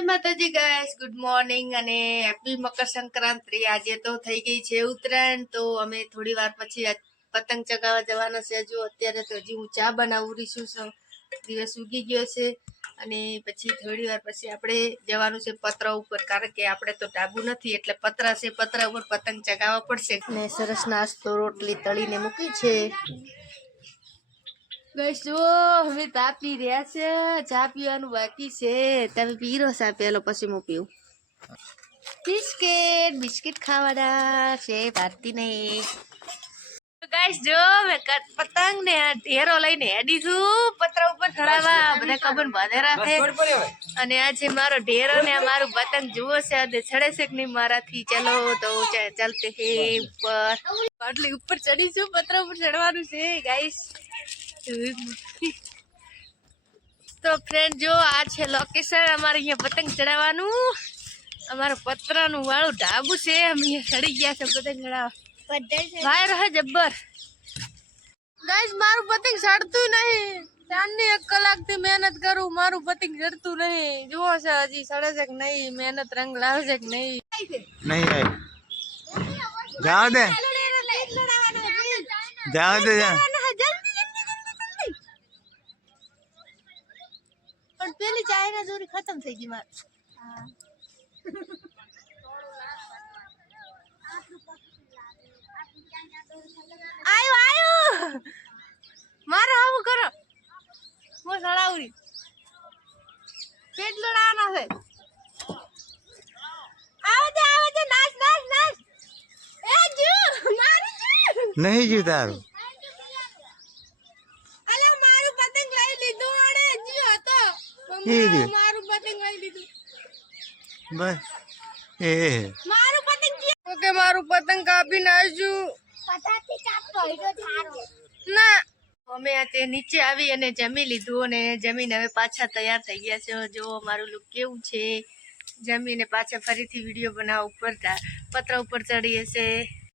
જય માતાજી guys, good morning અને હેપી મકર સંક્રાંતિ। આજે તો થઈ ગઈ છે ઉત્તરાયણ, તો અમે થોડી વાર પછી પતંગ ચગાવવા જવાના છે। જો અત્યારે તો હજી હું ચા બનાવું રહી છું, દિવસ ઉગી ગયો છે અને પછી થોડી વાર પછી આપણે જવાનું છે પતરા ઉપર, કારણ કે આપણે તો ટાબુ નથી એટલે પતરા છે, પતરા ઉપર પતંગ ચગાવવા પડશે। અને સરસ નાસ્તો રોટલી તળીને મૂકી છે ગાઈસ। જો હવે ચા પી રહ્યા છે, ચા પીવાનું બાકી છે। તમે પીરો ચા પેલો, પછી હું પીવું। બિસ્કિટ ખાવાના છે ભારતી નહીં ગાઈસ। જો મેં પતંગ ને ઢેરો લઈને હેડી છું પતરા ઉપર ચડાવવા, બધા કબર બાંધેલા છે અને આ છે મારો ઢેરો ને આ મારું પતંગ જુઓ છે, ચડે છે કે નહીં મારાથી। ચલો તો ચાલતે હે ઉપર, એટલે ઉપર ચડીશું, પતરા ઉપર ચડવાનું છે ગાઈસ। તો ફ્રેન્ડ જો આ છે લોકેશન અમારે અહીંયા પતંગ ચડાવવાનું, અમારો પતરાનું વાળું ઢાબુ છે, અમે અહીંયા ચડી ગયા છે પતંગ ચડાવવા। વાયર હે જબ્બર ગાઈસ, મારું પતંગ ચડતું નહીં, 1 કલાકથી મહેનત કરું, મારું પતંગ ચડતું નહીં। જુઓ છે હજી ચડે છે કે નહીં, મહેનત રંગ લાવે છે કે નહીં। नहीं है जाओ दे जाओ दे जा પણ પેલી ચાઇના દોરી ખતમ થઈ ગઈ માર। આયો મારે આવું કરો, હું સડાવરી પેટ લડાવવાના છે। આવે દે નાચ નાચ નાચ। એ જુ મારું नहीं जीता અલા મારું પતંગ લઈ લીધું, અડે જી હતો મારું પતંગ લઈ લીધું, बस ए મારું પતંગ ઓકે મારું પતંગ કાપી નાખ્યું પતાથી ચાપતો હીરો થારો ના। અમે આજે નીચે આવી અને જમી લીધું અને જમીને હવે પાછા તૈયાર થઈ ગયા છે। જો મારું લુક કેવું છે, જમીને પાછા ફરીથી વિડીયો બનાવવા ઉપર પતરા ઉપર ચડીએ છે।